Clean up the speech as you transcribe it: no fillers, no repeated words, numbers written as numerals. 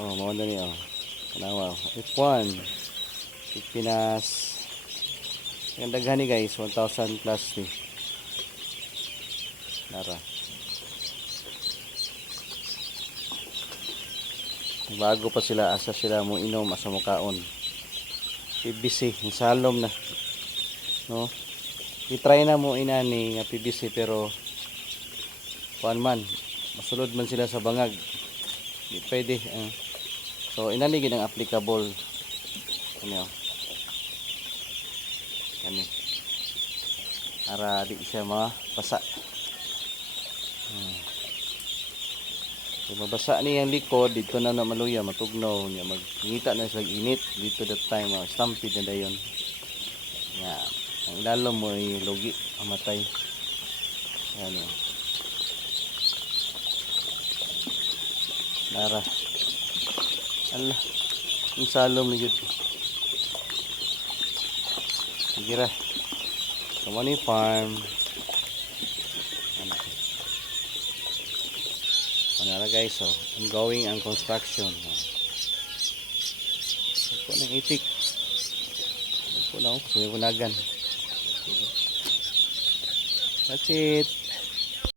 Oh, mao na ni oh. Kanawa. F1. Pinas. Ang daghan ni guys, 1,000 plus ni. Nara. Bago pa sila, asa sila mo inom, asa mo kaon. PBC, salom na. No? I-try na mo inani nga PBC pero kuan man, masulod man sila sa bangag. Di pwede. So inani gid ang applicable. Ano? Kani. Ara di siya mapasa. So mabasa ni ang likod dito na maluya matugnaw niya magngita na sa init dito that time stampede na dayon. Ya, ang ilalom mo ay logi amatay. Ano. Nara. Allah. Ang salom ni jud. Sige ra. Kamani farm. Ano na guys, so ongoing ang construction. Ito ng itik. Ito na ako, sumipunagan. That's it.